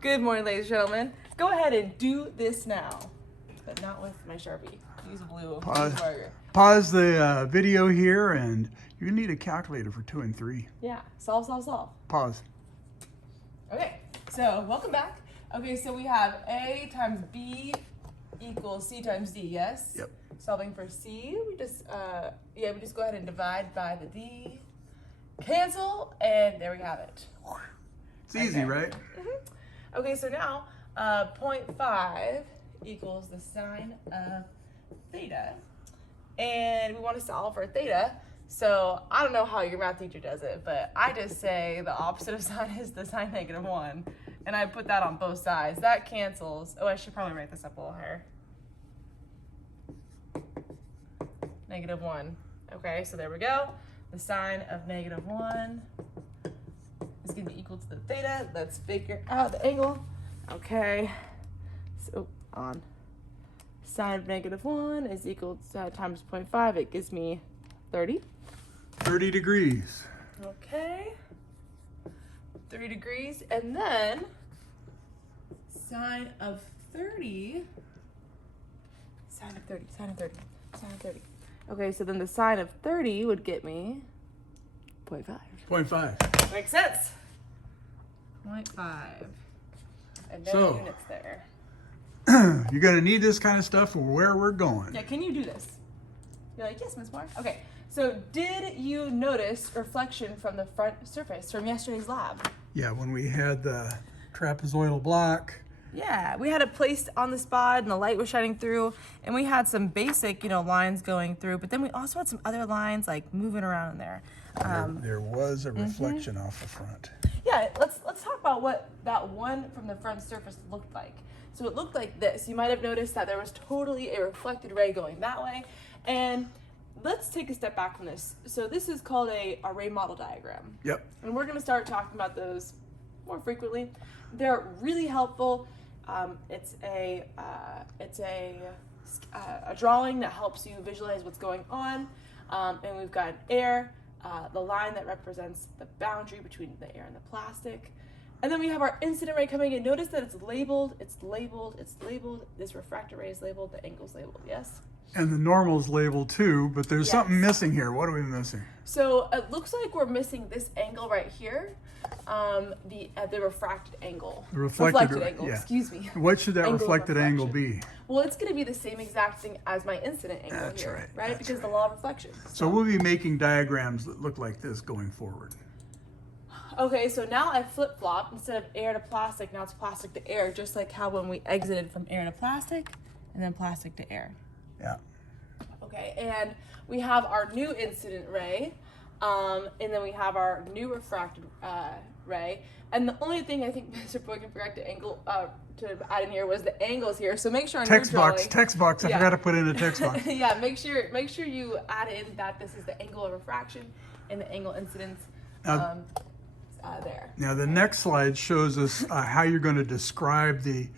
Good morning, ladies and gentlemen. Go ahead and do this now, but not with my Sharpie. Use a blue marker. Pause the video here, and you're gonna need a calculator for 2 and 3. Yeah, solve. Pause. Okay, so welcome back. Okay, so we have A times B equals C times D, yes? Yep. Solving for C, we just go ahead and divide by the D, cancel, and there we have it. It's easy, right? Mm-hmm. Okay, so now 0.5 equals the sine of theta, and we want to solve for theta. So I don't know how your math teacher does it, but I just say the opposite of sine is the sine -1, and I put that on both sides. That cancels. Oh, I should probably write this up a little higher. -1. Okay, so there we go. The sine of -1 is going to be equal to the theta. Let's figure out the angle. Okay, so on sine of -1 is equal to times 0.5. It gives me 30. 30 degrees. Okay, 30 degrees, and then sine of 30. Okay, so then the sine of 30 would get me 0.5. 0.5. Makes sense. 0.5. And no So, units there. You're gonna need this kind of stuff for where we're going. Yeah, can you do this? You're like, yes, Ms. Moore. Okay, so did you notice reflection from the front surface from yesterday's lab? Yeah, when we had the trapezoidal block. Yeah, we had it placed on the spot and the light was shining through, and we had some basic, lines going through, but then we also had some other lines like moving around in there. There was a reflection off the front. Yeah, let's talk about what that one from the front surface looked like. So it looked like this. You might have noticed that there was totally a reflected ray going that way. And let's take a step back from this. So this is called a ray model diagram. Yep. And we're going to start talking about those more frequently. They're really helpful. It's a drawing that helps you visualize what's going on. And we've got air, the line that represents the boundary between the air and the plastic. And then we have our incident ray coming in. Notice that it's labeled. This refracted ray is labeled, the angle's labeled, yes? And the normal's labeled too, but there's something missing here. What are we missing? So it looks like we're missing this angle right here, the refracted angle. The reflected angle, yeah. Excuse me. What should that reflected angle be? Well, it's going to be the same exact thing as my incident angle That's here, right? That's because right. the law of reflection. So we'll be making diagrams that look like this going forward. Okay, so now I flip-flop. Instead of air to plastic, now it's plastic to air, just like how when we exited from air to plastic and then plastic to air. Yeah. Okay, and we have our new incident ray, and then we have our new refracted ray. And the only thing I think Mr. Boykin forgot to add in here was the angles here. So make sure on Text your drawing, box. I forgot to put in a text box. yeah, make sure you add in that this is the angle of refraction and the angle incidence. There. Now the next slide shows us how you're going to describe the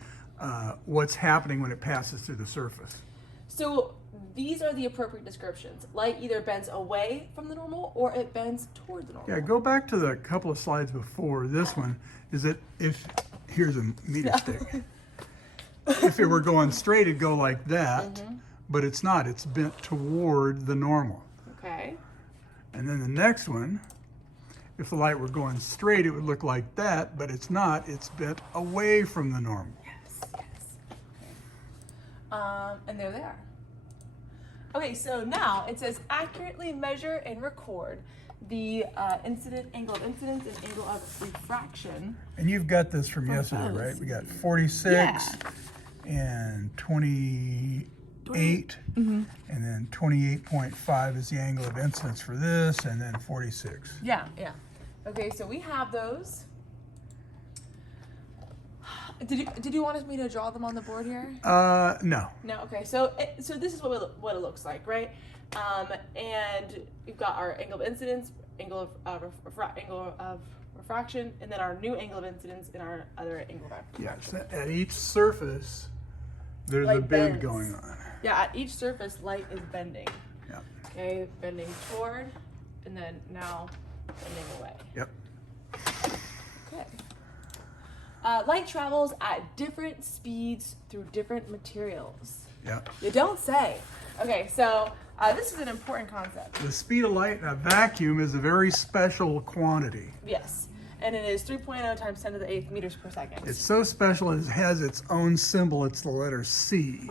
what's happening when it passes through the surface. So these are the appropriate descriptions. Light either bends away from the normal or it bends toward the normal. Yeah, go back to the couple of slides before this one. Is it here's a meter stick. If it were going straight, it'd go like that, but it's not. It's bent toward the normal. Okay. And then the next one, if the light were going straight, it would look like that, but it's not. It's bent away from the normal. Yes. Okay. And there they are. Okay, so now it says accurately measure and record the angle of incidence and angle of refraction. And you've got this from yesterday, right? We got 46 and 28, and then 28.5 is the angle of incidence for this, and then 46. Yeah. Okay, so we have those. Did you want me to draw them on the board here? No. No. Okay. So this is what it looks like, right? And we've got our angle of incidence, angle of refraction, and then our new angle of incidence and our other angle of refraction. Yes. At each surface, there's Light a bend bends. going on. Yeah. At each surface, light is bending. Yeah. Okay. Bending toward, and then now bending away. Yep. Okay. Light travels at different speeds through different materials. Yeah. You don't say. Okay, so this is an important concept. The speed of light in a vacuum is a very special quantity. Yes, and it is 3.0 times 10 to the 8th meters per second. It's so special it has its own symbol. It's the letter C.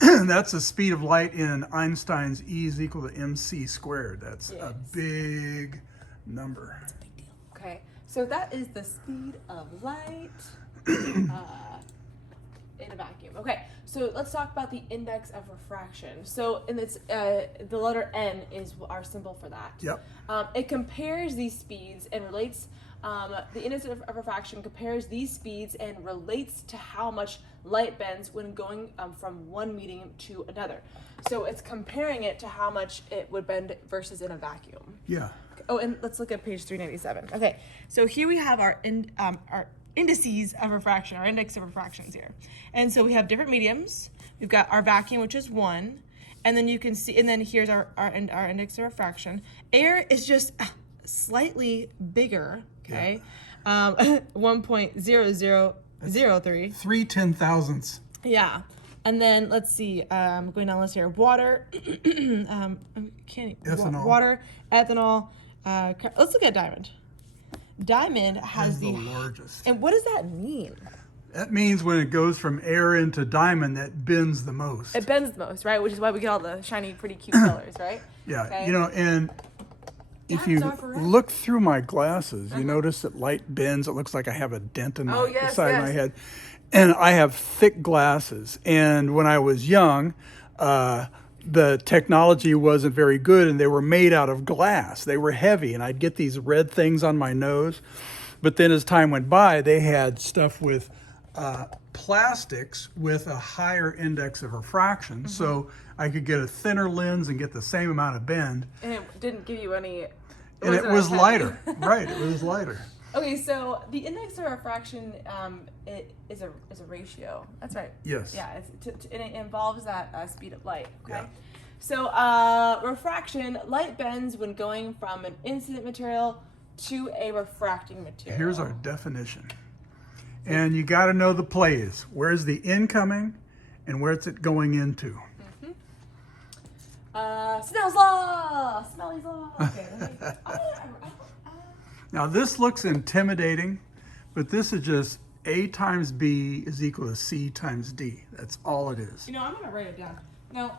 That's the speed of light in Einstein's E is equal to mc squared. That's a big number. It's a big deal. Okay, so that is the speed of light in a vacuum. Okay, so let's talk about the index of refraction. So in this, the letter N is our symbol for that. Yep. It compares these speeds and relates. The index of refraction compares these speeds and relates to how much light bends when going from one medium to another. So it's comparing it to how much it would bend versus in a vacuum. Yeah. Oh, and let's look at page 397. Okay, so here we have our indices of refraction, our index of refractions here. And so we have different mediums. We've got our vacuum, which is 1. And then you can see, and then here's our index of refraction. Air is just slightly bigger, okay? 1.0003. 3 10,000ths. Yeah. And then let's see, going down the list here. Water, Ethanol. Water, ethanol. Let's look at diamond. Diamond has the largest. And what does that mean? That means when it goes from air into diamond, that bends the most. It bends the most, right? Which is why we get all the shiny, pretty, cute colors, right? Yeah, Okay. you know, and if you Diamonds are forever. look through my glasses, you notice that light bends. It looks like I have a dent in Oh, the yes, side of yes. my head. And I have thick glasses. And when I was young, the technology wasn't very good, and they were made out of glass. They were heavy, and I'd get these red things on my nose. But then as time went by, they had stuff with plastics with a higher index of refraction. So I could get a thinner lens and get the same amount of bend. And it didn't give you any... And it wasn't was as heavy. lighter. Right, it was lighter. Okay, so the index of refraction it is a ratio. That's right. Yes. Yeah, and it involves that speed of light. Okay. Yeah. So refraction, light bends when going from an incident material to a refracting material. Here's our definition. And you got to know the plays. Where's the incoming and where's it going into? Snell's law. Smelly's law. Okay. Now this looks intimidating, but this is just A times B is equal to C times D. That's all it is. You know, I'm gonna write it down. Now,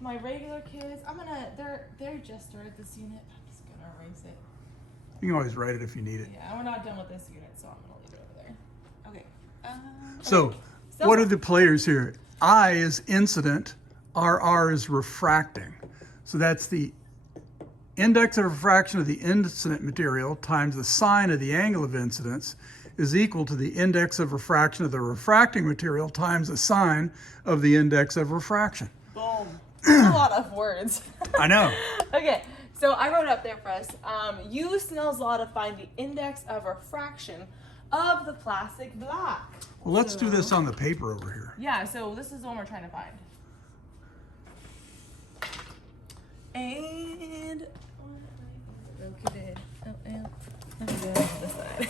my regular kids, they're just started this unit. I'm just gonna erase it. You can always write it if you need it. Yeah, we're not done with this unit, so I'm gonna leave it over there. Okay. So what are the players here? I is incident, RR is refracting. So that's the index of refraction of the incident material times the sine of the angle of incidence is equal to the index of refraction of the refracting material times the sine of the index of refraction. Boom. That's a lot of words. I know. Okay, so I wrote up there for us. Use Snell's law to find the index of refraction of the plastic block. Well, let's do this on the paper over here. Yeah, so this is the one we're trying to find. And located. This side.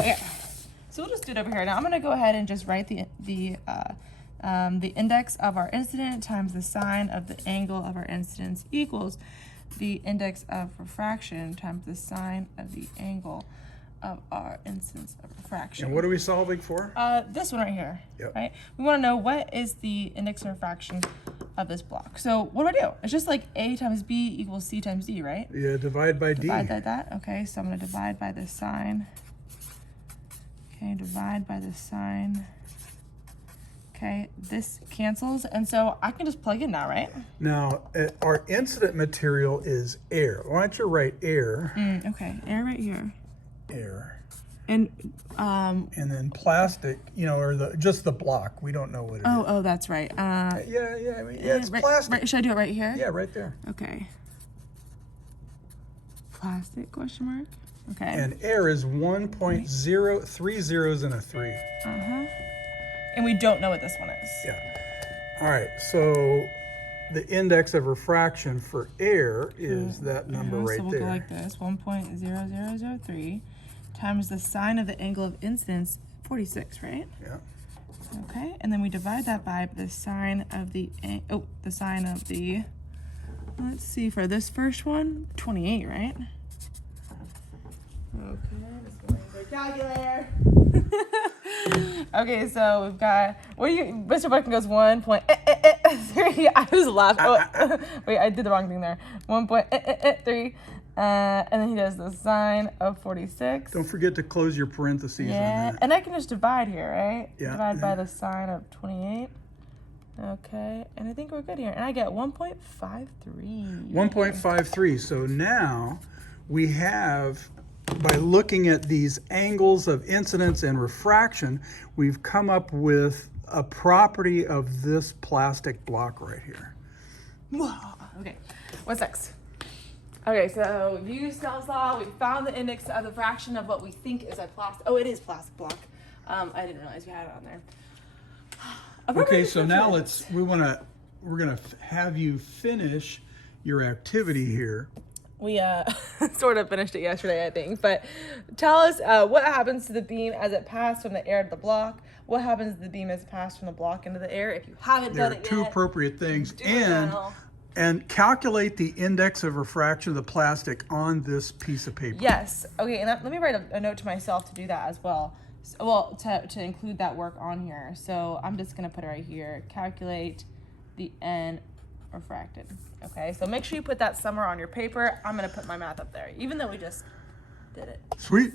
Okay, so we'll just do it over here. Now I'm gonna go ahead and just write the index of our incident times the sine of the angle of our incidence equals the index of refraction times the sine of the angle of our instance of refraction. And what are we solving for? This one right here. Yep. Right? We want to know what is the index of refraction of this block. So what do I do? It's just like A times B equals C times D, right? Yeah, divide by D. Divide by that. Okay, so I'm going to divide by the sine. Okay, divide by the sine. Okay, this cancels, and so I can just plug in now, right? Now, our incident material is air. Why don't you write air? Okay, air right here. Air. And then plastic, you know, or just the block. We don't know what it is. oh, that's right. Yeah, it's right, plastic. Right, should I do it right here? Yeah, right there. Okay. Plastic question mark. Okay. And air is 1.0, 3 zeros and a 3. And we don't know what this one is. Yeah. All right, so the index of refraction for air is that number right so we'll there. go like this, 1.0003 times the sine of the angle of incidence, 46, right? Yeah. Okay, and then we divide that by the sine of the, let's see, for this first one, 28, right? Okay, just going to the calculator. Okay, so we've got, Mr. Bucking goes 1.3. I was laughing. Oh, wait, I did the wrong thing there. 1.3. And then he does the sine of 46. Don't forget to close your parentheses on that. And I can just divide here, right? Yeah. Divide by the sine of 28. Okay, and I think we're good here. And I get 1.53. 1.53. So now we have, by looking at these angles of incidence and refraction, we've come up with a property of this plastic block right here. Okay, what's next? Okay, so we used Snell's law. We found the index of the fraction of what we think is a plastic. Oh, it is plastic block. I didn't realize we had it on there. Okay, so now we're gonna have you finish your activity here. We sort of finished it yesterday, I think. But tell us what happens to the beam as it passed from the air to the block. What happens to the beam as it passed from the block into the air? If you haven't done it yet, two appropriate things. do it now. And calculate the index of refraction of the plastic on this piece of paper. Yes. Okay, and let me write a note to myself to do that as well. So, well, to include that work on here. So I'm just going to put it right here. Calculate the N refracted. Okay, so make sure you put that somewhere on your paper. I'm going to put my math up there, even though we just did it. Sweet.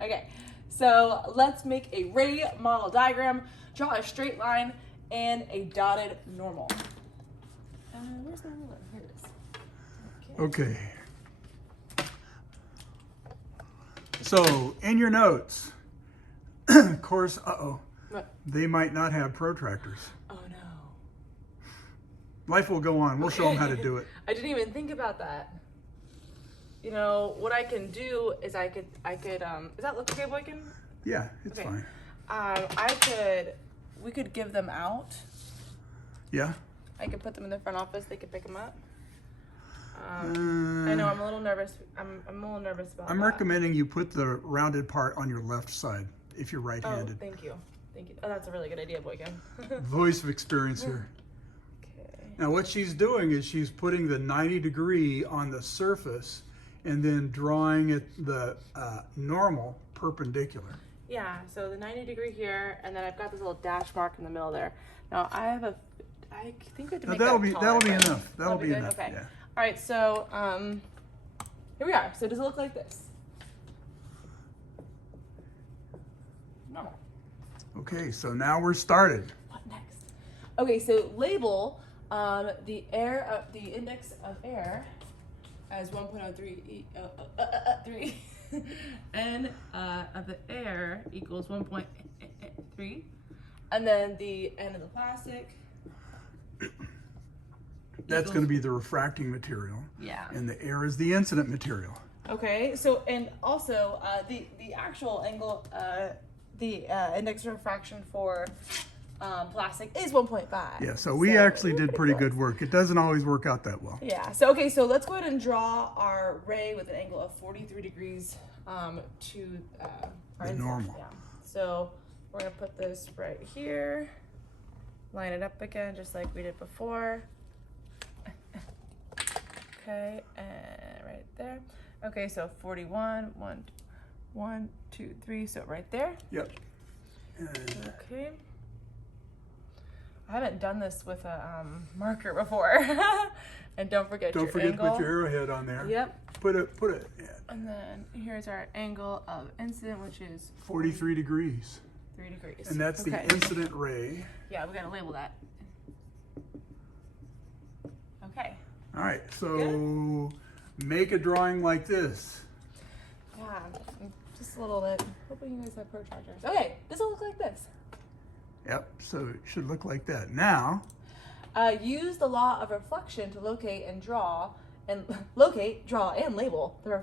Okay, so let's make a ray model diagram. Draw a straight line and a dotted normal. Where's my ruler? Here it is. Okay. So, in your notes, of course, What? they might not have protractors. Oh no. Life will go on. We'll show them how to do it. I didn't even think about that. You know, what I can do is I could, does that look okay, Boykin? Yeah, it's Okay. fine. We could give them out. Yeah? I could put them in the front office. They could pick them up. I know I'm a little nervous. I'm a little nervous about I'm that. recommending you put the rounded part on your left side if you're Oh, right-handed. thank you. Thank you. Oh, that's a really good idea, Boykin. Voice of experience here. Okay. Now what she's doing is she's putting the 90 degree on the surface and then drawing it the normal perpendicular. Yeah, so the 90 degree here, and then I've got this little dash mark in the middle there. Now I think we have to make That'll that be taller, right? enough. That'll be good? enough. Okay. Yeah. All right, so here we are. So does it look like this? Normal. Okay, so now we're started. What next? Okay, so label the index of air as 1.03 3 n of the air equals 1.3, and then the n of the plastic. That's going to be the refracting material. Yeah. And the air is the incident material. Okay, so and also the actual angle, the index of refraction for plastic is 1.5. Yeah, so we actually did pretty good work. It doesn't always work out that well. Yeah, so okay, so let's go ahead and draw our ray with an angle of 43 degrees to our The normal. Yeah, so we're gonna put this right here, line it up again just like we did before. Okay, and right there. Okay, so 41, 1, 2, 3, so right there. Yep. Okay. I haven't done this with a marker before. And don't forget Don't your forget angle. to put your arrowhead on there. Yep. Put it. Yeah. And then here's our angle of incident, which is 43 degrees. 3 degrees. And that's the incident ray. Yeah, we gotta label that. Okay. All right, so make a drawing like this. Yeah, just a little bit. Hoping you guys have protractors. Okay, this will look like this. Yep, so it should look like that. Now, use the law of reflection to locate, draw, and label the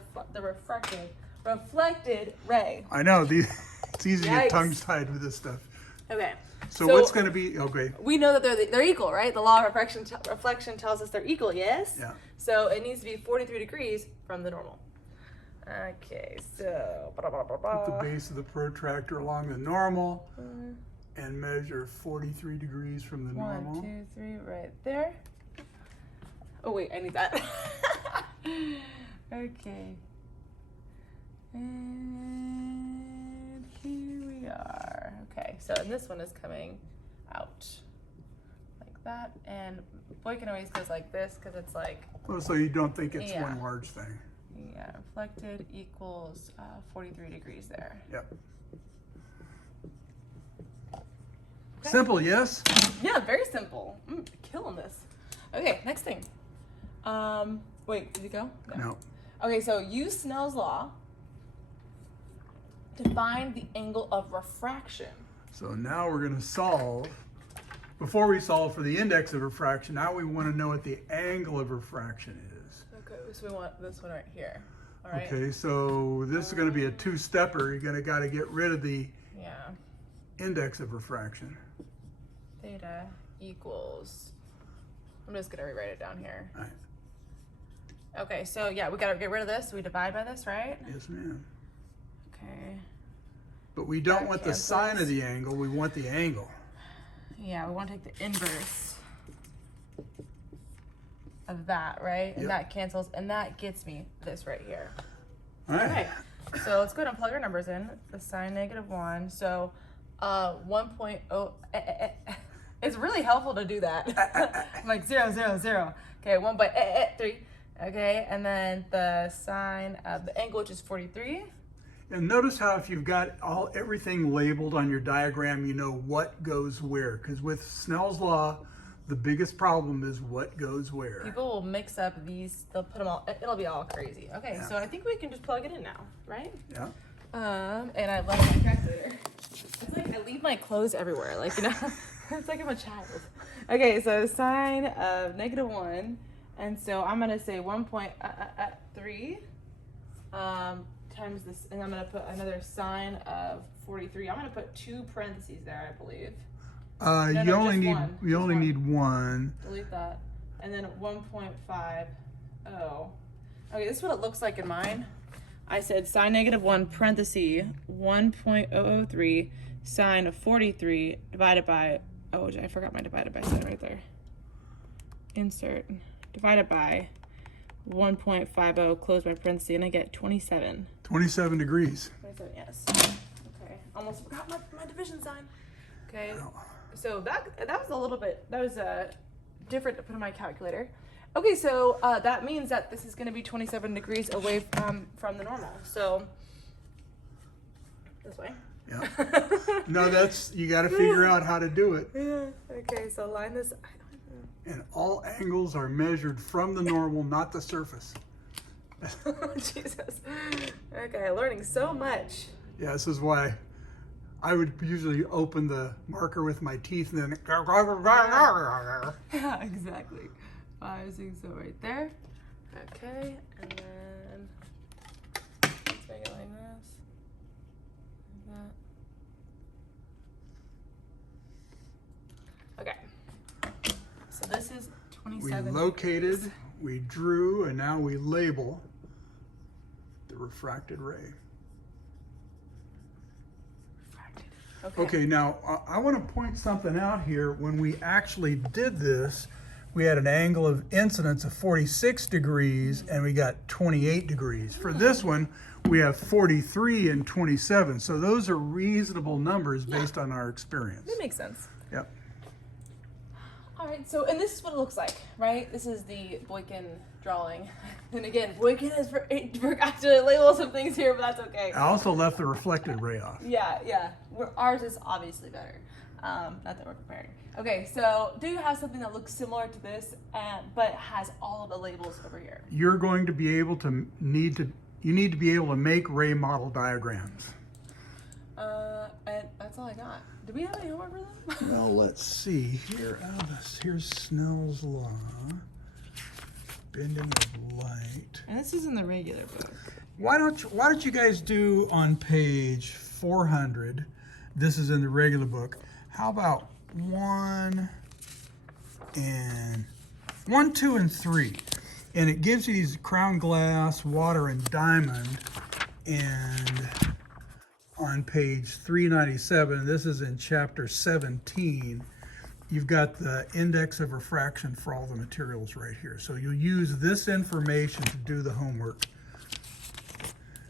reflected ray. I know it's easy to Yikes. get tongue-tied with this stuff. Okay. So what's going to be, okay, We know that they're equal, right? The law of reflection tells us they're equal, yes? Yeah. So it needs to be 43 degrees from the normal. Okay, so Put the base of the protractor along the normal and measure 43 degrees from the normal. 1, 2, 3, right there. Oh wait, I need that. Okay. And here we are. Okay, so and this one is coming out like that, and Boykin always goes like this because it's like. Oh, so you don't think it's Yeah. one large thing? Yeah, reflected equals 43 degrees there. Yep. Okay. Simple, yes? Yeah, very simple. Killing this. Okay, next thing. Wait, did it go? No. Okay, so use Snell's law to find the angle of refraction. So now we're going to solve. Before we solve for the index of refraction, now we want to know what the angle of refraction is. Okay, so we want this one right here. All right. Okay, so this is going to be a two-stepper. You're going to got to get rid of the index of refraction. Theta equals. I'm just going to rewrite it down here. All right. Okay, so yeah, we got to get rid of this. We divide by this, right? Yes, ma'am. Okay. But we don't That want the cancels. sine of the angle. We want the angle. Yeah, we want to take the inverse of that, right? And Yep. that cancels, and that gets me this right here. All right. Okay, so let's go ahead and plug our numbers in. The sine -1, so 1.0. It's really helpful to do that. I'm like 0, 0, 0. Okay, 1/3. Okay, and then the sine of the angle, which is 43. And notice how if you've got everything labeled on your diagram, you know what goes where. Because with Snell's law, the biggest problem is what goes where. People will mix up these, they'll put them all, it'll be all crazy. Okay, Yeah. so I think we can just plug it in now, right? Yeah. And I love my calculator. It's like I leave my clothes everywhere, like, you know, it's like I'm a child. Okay, so sine of -1, and so I'm gonna say 1.3 times this, and I'm gonna put another sine of 43. I'm gonna put 2 parentheses there, I believe. You no, only just need one. you Just only one. need one. Delete that, and then 1.50. Okay, this is what it looks like in mine. I said sine -1 parenthesis 1.003 sine of 43 divided by, oh, I forgot my divided by sign right there. Insert, divided by 1.50, close my parenthesis, and I get 27. 27 degrees. 27, yes. Okay, almost forgot my division sign. Okay, Oh. so that was a little bit, that was different to put in my calculator. Okay, so that means that this is going to be 27 degrees away from the normal. So this way. Yeah. No, you got to figure out how to do it. Yeah. Okay, so line this. And all angles are measured from the normal, not the surface. Jesus. Okay, learning so much. Yeah, this is why I would usually open the marker with my teeth and then. Yeah, exactly. 5, 6, so right there. Okay, and then let's make it like this. Like that. Okay. So this is We 27. located, we drew, and now we label the refracted ray. Okay, now I want to point something out here. When we actually did this, we had an angle of incidence of 46 degrees and we got 28 degrees. For this one, we have 43 and 27. So those are reasonable numbers based on our experience. That makes sense. Yep. All right, so, and this is what it looks like, right? This is the Boykin drawing. And again, Boykin has forgot to label some things here, but that's okay. I also left the reflected ray off. Yeah. Ours is obviously better. Not that we're preparing. Okay, so do you have something that looks similar to this, but has all of the labels over here? You're going to be able to you need to be able to make ray model diagrams. And that's all I got. Do we have any homework for them? Well, let's see. Here's Snell's law. Bending of light. And this is in the regular book. Why don't you guys do on page 400? This is in the regular book. How about 1, 2, and 3? And it gives you these crown glass, water, and diamond. And on page 397, this is in chapter 17, you've got the index of refraction for all the materials right here. So you'll use this information to do the homework.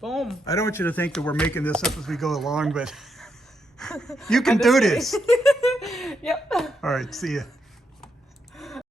Boom. I don't want you to think that we're making this up as we go along, but you can do this. Yep. All right, see ya.